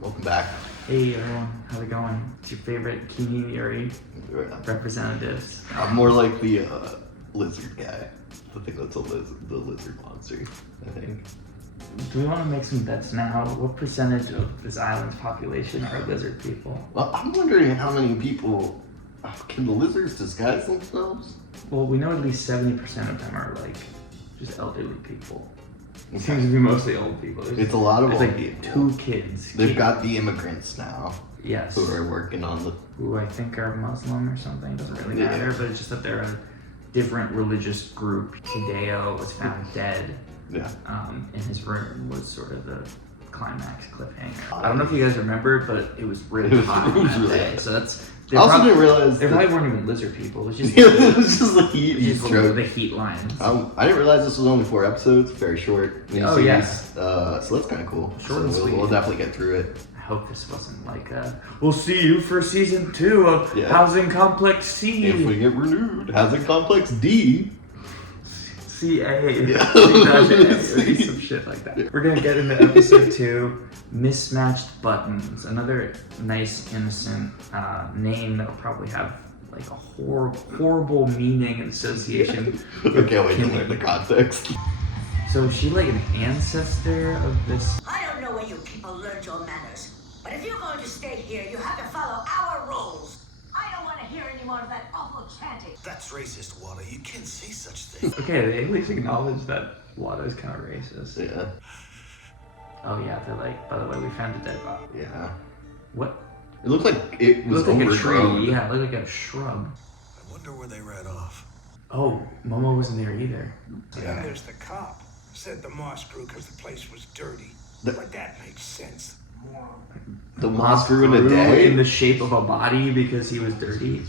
Welcome back. Hey everyone, how's it going? It's your favorite Kimi and Yuri representatives. I'm more like the lizard guy. I think that's the lizard monster, I think. Do we want to make some bets now? What percentage of this island's population are lizard people? Well, I'm wondering how many people... Can the lizards disguise themselves? Well, we know at least 70% of them are like just elderly people. It seems to be mostly old people. It's a lot of old like people. 2 kids. They've got the immigrants now. Yes. Who are working on the... Who I think are Muslim or something. It doesn't really matter, but it's just that they're a different religious group. Hideo was found dead. Yeah. In his room was sort of the climax cliffhanger. I don't know if you guys remember, but it was really hot on that day. So that's... I also didn't realize they probably weren't even lizard people. It was just it was just the heat stroke. The heat lines. I didn't realize this was only 4 episodes. Very short. Oh yes. So that's kind of cool. Short and sweet. We'll definitely get through it. I hope this wasn't like we'll see you for season 2 of Housing Complex C. If we get renewed, Housing Complex D. CA. Yeah. Some shit like that. We're gonna get into episode 2, Mismatched Buttons. Another nice, innocent name that will probably have like a horrible meaning and association. Okay, wait to learn the context. So is she like an ancestor of this? I don't know where you people learned your manners, but if you're going to stay here, you have to follow our rules. I don't want to hear any more of that awful chanting. That's racist, Wada. You can't say such things. Okay, they at least acknowledge that Wada is kind of racist. Yeah. Oh yeah, they're like, by the way, we found a dead body. Yeah. What? It looked like it was like a overgrown. tree. Yeah, it looked like a shrub. I wonder where they ran off. Oh, Momo wasn't there either. Yeah. There's the cop. Said the moss grew because the place was dirty. But that makes sense. The moss grew in a day? In the shape of a body because he was dirty.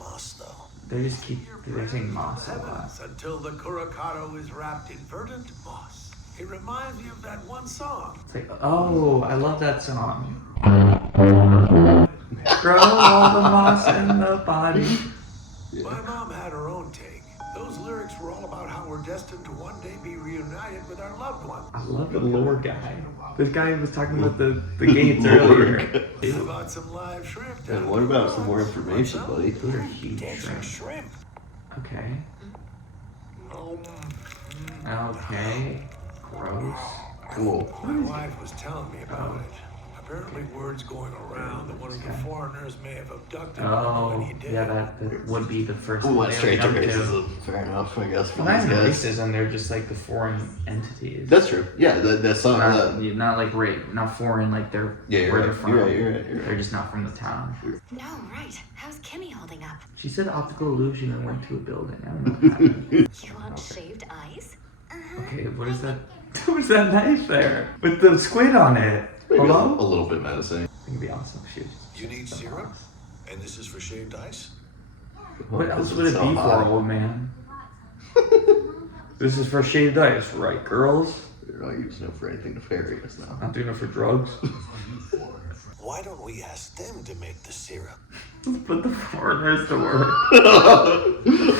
Moss, though. They're saying moss a lot. Until the Curacado is wrapped in verdant moss. It reminds me of that one song. It's like, oh, I love that song. Grow all the moss in the body. Yeah. My mom had her own take. Those lyrics were all about how we're destined to one day be reunited with our loved ones. I love the lore guy. This guy was talking about the gates earlier. How about some live shrimp? And what about some more information, buddy? Those are huge shrimp. Okay. Okay. Gross. Cool. My wife was telling me about it. Apparently word's going around that one of the foreigners may have abducted him when he did. Yeah, that would be the first Ooh, one. that's straight to racism. Fair enough, I guess. Well, not even racism, they're just like the foreign entities. That's true. Yeah, that's something not like not foreign, like they're where they're from. You're right. They're just not from the town. No, right. How's Kimi holding up? She said optical illusion and went to a building. I don't know what happened. You want shaved ice? Okay, what is that? What was that knife there? With the squid on it. Maybe Hello? a little bit menacing. It'd be awesome if she was just You need syrup? And this is for shaved ice? What else would it be for, old man? This is for shaved ice, right, girls? You're not using it for anything nefarious now. Not doing it for drugs. Why don't we ask them to make the syrup? Put the foreigners to work.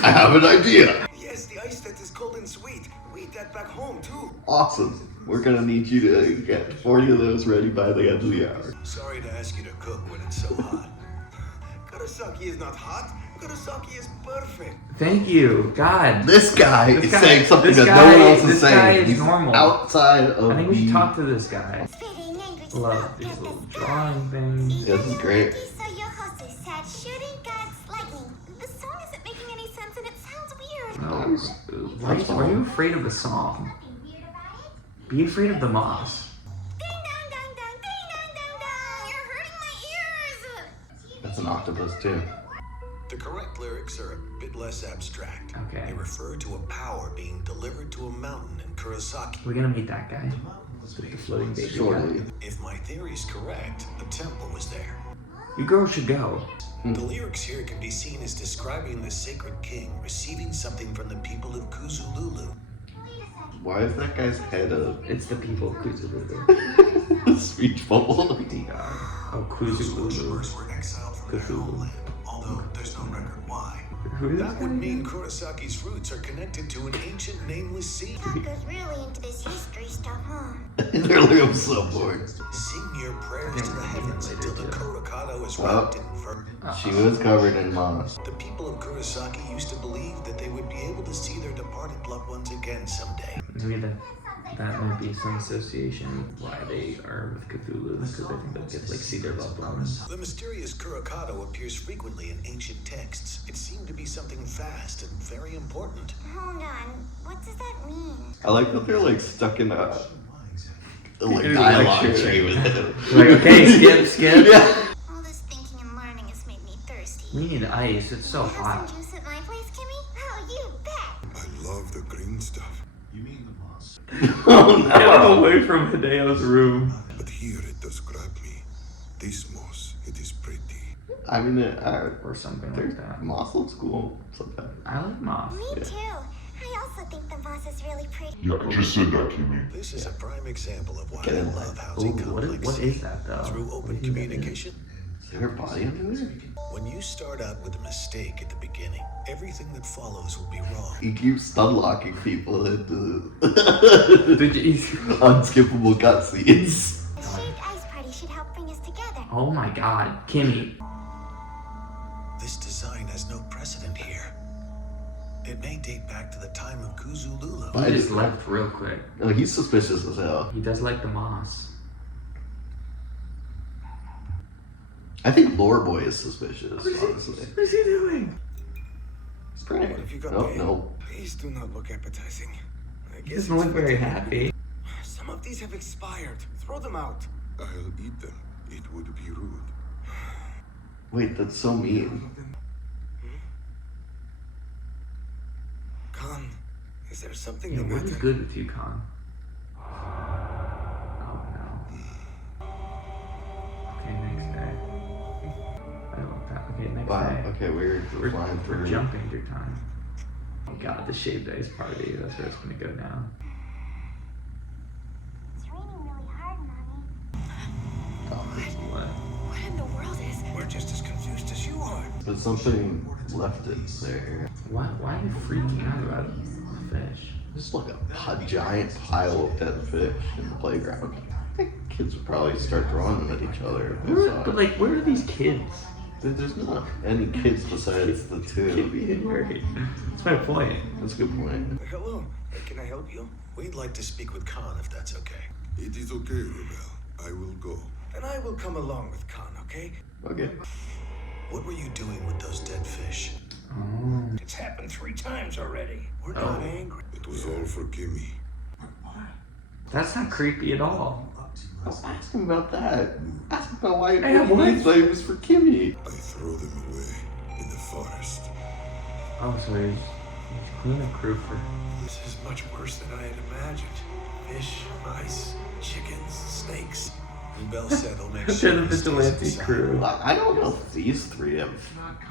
I have an idea. Yes, the ice that is cold and sweet. We eat that back home, too. Awesome. We're gonna need you to get 40 of those ready by the end of the hour. Sorry to ask you to cook when it's so hot. Kurosaki is not hot. Kurosaki is perfect. Thank you, God. This guy is saying something this that guy- no one else is this saying. guy is He's normal. outside of I think we should the- talk to this guy. Love these little drawing things. Yeah, this is great. So your host is sad shooting God's lightning. The song isn't making any sense and it sounds weird. No, why are you afraid of the song? Be afraid of the moss. Ding dong dong dong, ding dong dong dong. You're hurting my ears. That's an octopus too. The correct lyrics are a bit less abstract. Okay. They refer to a power being delivered to a mountain in Kurosaki. We're gonna meet that guy. With the floating baby Shortly. guy. If my theory's correct, a temple was there. You girls should go. The lyrics here can be seen as describing the sacred king receiving something from the people of Kuzululu. Why is that guy's head a It's the people of Kuzululu. speech bubble? Oh, Those Kuzululu. worshippers were exiled from their Cthulhu. homeland, although there's no record why. Who is That that would guy mean again? Kurosaki's roots are connected to an ancient nameless sea. Taka's really into this history stuff, huh? Literally, I'm so bored. Sing your prayers Kurokado is wrapped in vermin. She was covered in moss. The people of Kurosaki used to believe that they would be able to see their departed loved ones again someday. Maybe that might be some association with why they are with Cthulhu, because I think they'll get like see their loved ones. The mysterious Kurokado appears frequently in ancient texts. It seemed to be something vast and very important. Hold on. What does that mean? I like that they're like stuck in a like Here's a dialogue lecture. tree with it. Like, okay, skip. Yeah. All this thinking and learning has made me thirsty. We need ice. It's so Have hot. some juice at my place, Kimmy? Oh, you bet. I love the green stuff. You mean the moss? Oh Get no. away from Hideo's room. But here it does grab me. This moss, it is pretty. I mean, Or something like that. moss looks cool sometimes. I like moss. Me too. I also think the moss is really pretty. Yeah, I just said that, Kimi. This is a prime example of why Get I in love there. housing Ooh, complexes. what is that though? Through What open do you think that is? communication, Is there a body under there? when you start out with a mistake at the beginning, everything that follows will be wrong. He keeps stun locking people into Did you? unskippable cutscenes. The shaved ice party should help bring us together. Oh my God, Kimmy. This design has no precedent here. It may date back to the time of Kuzululu. He just left real quick. Oh, he's suspicious as hell. He does like the moss. I think Lore Boy is suspicious, honestly. What is he doing? He's praying. What have you got No, there? no. These do not look appetizing. I He guess doesn't look very happy. Some of these have expired. Throw them out. I'll eat them. It would be rude. Wait, that's so mean. Khan, is there something Yeah, the what is matter? good with you, Con? Oh no. Okay, next day. I don't want that. Okay, next Wow, day. okay, we're flying We're through. jumping through time. Oh God, the shaved ice party. That's where it's gonna go down. It's raining really hard, Mommy. What? What in the world is... We're just as confused as you are. But something left it there. Why are you freaking out about the fish? There's like a giant pile of dead fish in the playground. I think kids would probably start throwing them at each other if they saw But it. like, where are these kids? There's not any kids besides the two. Kimmy and Yuri. That's my point. That's a good point. Hello, can I help you? We'd like to speak with Khan if that's okay. It is okay, Rebel. I will go. And I will come along with Khan, okay? Okay. What were you doing with those dead fish? Oh. It's happened 3 times already. We're not angry. It was all for Kimi. That's not creepy at all. Ask him about that. Ask him about why Hey, he thought it was for Kimmy. I throw them away in the forest. Oh, so he's cleanup crew for. This is much worse than I had imagined. Fish, mice, chickens, snakes. Bell said he'll make They're sure the he stays vigilante inside. crew. I don't know if these three have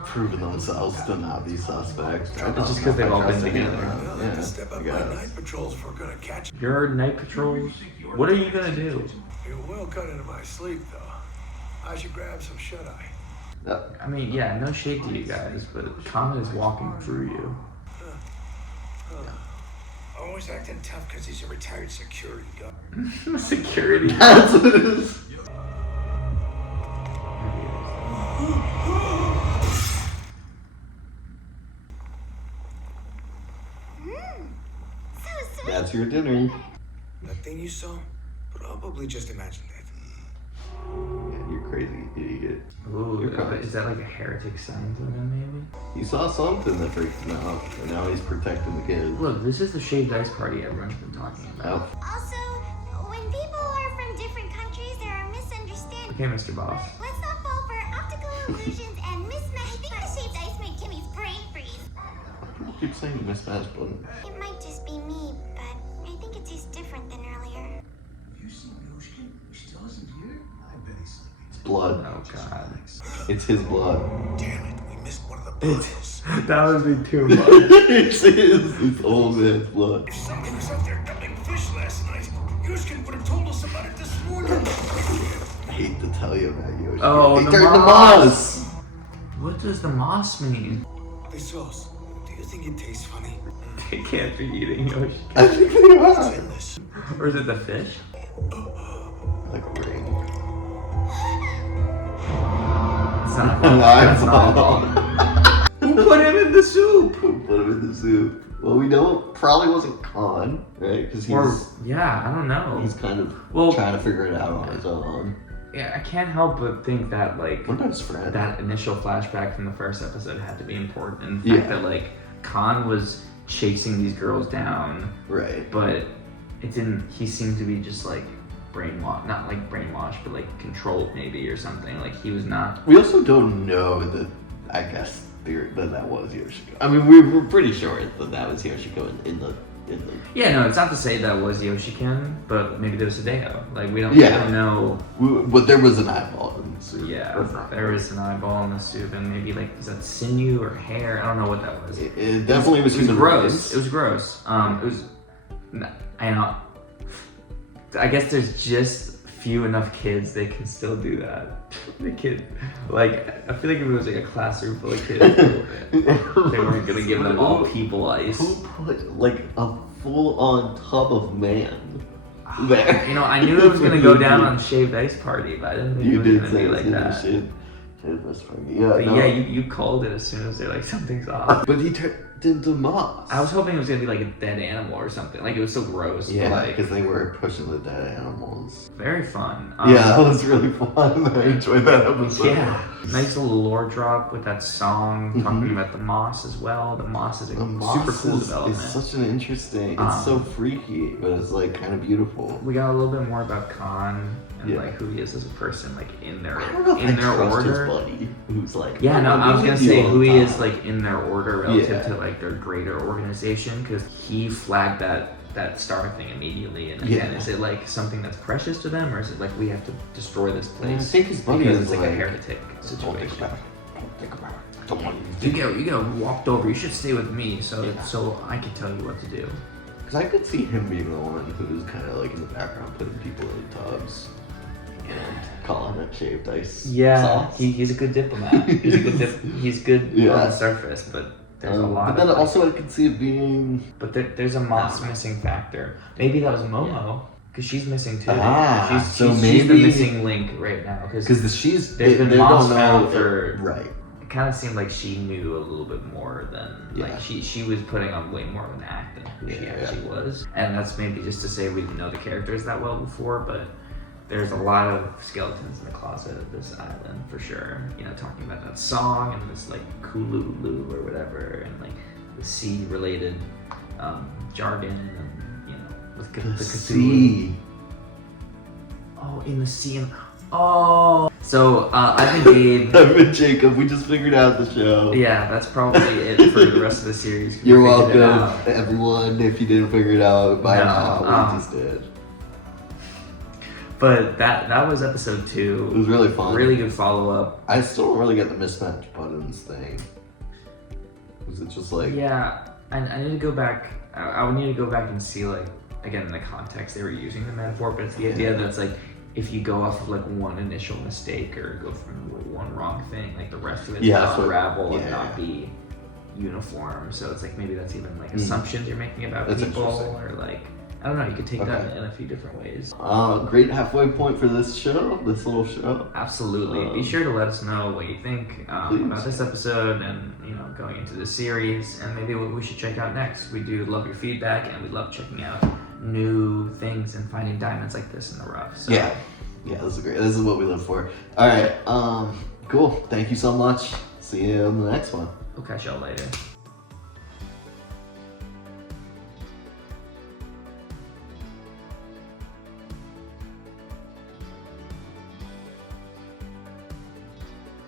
proven themselves to not be suspects. I don't Just know 'cause they've if I all been trust any of together. them. Well, I have to step I up my guess. night patrols if we're gonna catch you. Your night patrols? What are you gonna do? You're well cut into my sleep, though. I should grab some shut-eye. I mean, yeah, no shade to you guys, but Kama is walking through you. Always acting tough because he's a retired security guard. Security. That's what it is. So sweet. That's your dinner. That thing you saw? Probably just imagined it. Yeah, you're crazy idiot. Ooh, You're probably- is that like a heretic sign to them, maybe? You saw something that freaked him out, and now he's protecting the kids. Look, this is the shaved ice party everyone's been talking about. Oh, Also, when people are from different countries, there are misunderstandings. Okay, Mr. Boss. Let's not fall for optical illusions and mismatch. I think the shaved ice made Kimmy's brain freeze. people keep saying mismatched button. It might just be me, but I think it tastes different than earlier. You see Yoshkin? He still isn't here? I bet he's sleeping. It's blood. Oh, God. It's his blood. Damn it, we missed one of the bottles. That would be too much. It's his. It's old man's blood. If somebody was out there dumping fish last night, Yoshkin would have told us about it this morning. I hate to tell you about Yoshi. Oh, They the turned to moss. moss. What does the moss mean? The sauce, do you think it tastes funny? They can't be eating Yoshi. I think they What's are. in this? Or is it the fish? Like a ring. It's not an eyeball. That's an eyeball. Who put him in the soup? Who put him in the soup? Well, we know it probably wasn't Khan, right? Because I don't know. he's kind of trying to figure it out on his own. Yeah, I can't help but think that like What about his friend? that initial flashback from the first episode had to be important. And the fact that like Khan was chasing these girls down, Right. but it didn't. He seemed to be just like brainwashed, not like brainwashed, but like controlled maybe or something. Like he was not. We also don't know that, I guess, that was Yoshiko. I mean, we're pretty sure that was Yoshiko in the. Yeah, no, it's not to say that was Yoshikin, but maybe there was Hideo. Like we don't know. But there was an eyeball in the soup. Yeah, there was an eyeball in the soup, and maybe like is that sinew or hair? I don't know what that was. It definitely was. It was human gross. remains. It was gross. It was. I guess there's just few enough kids they can still do that. The kid, like I feel like if it was like a classroom full of kids, they weren't gonna give them all people ice. Who put like a full-on tub of man there? You know, I knew it was gonna go down on Shaved Ice Party, but I didn't think it was gonna be like that. Yeah, you called it as soon as they're like something's off. But he turned into moss. I was hoping it was gonna be like a dead animal or something. Like it was so gross. Yeah, like, because they were pushing the dead animals. very fun. Yeah, that was really fun. I enjoyed that episode. Yeah, nice little lore drop with that song talking about the moss as well. The moss is a super cool development. It's such an interesting. It's so freaky, but it's like kind of beautiful. We got a little bit more about Khan and Yeah. like who he is as a person, like in their I don't know if I trust order. his buddy, who's like. Yeah, no, I was gonna with you say all who the he is time. like in their order relative Yeah. to like their greater organization, because he flagged that star thing immediately. And again, Yeah. is it like something that's precious to them, or is it like we have to destroy this place? I think his buddy because is it's like a like, heretic Don't think situation. about it. Don't think about it. Don't want You get walked over. You should stay with me, so I can tell you what to do. Because I could see him being the one who's kind of like in the background putting people in tubs and calling it shaved ice. Yeah, sauce. he's a good diplomat. He's a good he's good on Yeah. the surface, but there's a lot. But then of, also I could see it being. but there's a moss missing factor. Maybe that was Momo, because she's missing too. Ah, she's so the maybe- missing link right now. Because there's been they moss don't found know for. right. It kind of seemed like she knew a little bit more than Yeah. like she was putting on way more of an act than who she Yeah. actually was. And that's maybe just to say we didn't know the characters that well before, but there's a lot of skeletons in the closet of this island for sure. You know, talking about that song and this like Kululu or whatever, and like the sea related jargon, and you know with the Cthulhu. See. Oh, in the sea. Oh, so I've been Gabe. I've been Jacob. We just figured out the show. Yeah, that's probably it for the rest of the series. We You're figured it welcome, out. everyone. If you didn't figure it out by No, now, we just did. But that was episode It 2. was really fun. Really good follow up. I still don't really get the mismatch buttons thing. Was it just like? Yeah, I need to go back. I would need to go back and see like again the context they were using the metaphor, but it's the idea that it's like if you go off of like one initial mistake or go from one wrong thing, like the rest of it Yeah, will unravel and yeah. not be uniform. So it's like maybe that's even like assumptions you're making about That's people, interesting. or like I don't know. You could take that Okay. in a few different ways. Great halfway point for this show, this little show. Absolutely. Be sure to let us know what you think Please. about this episode, and you know, going into the series, and maybe what we should check out next. We do love your feedback, and we love checking out new things and finding diamonds like this in the rough. So, Yeah, this is great. This is what we live for. All right, cool. Thank you so much. See you in the next one. we'll catch y'all later.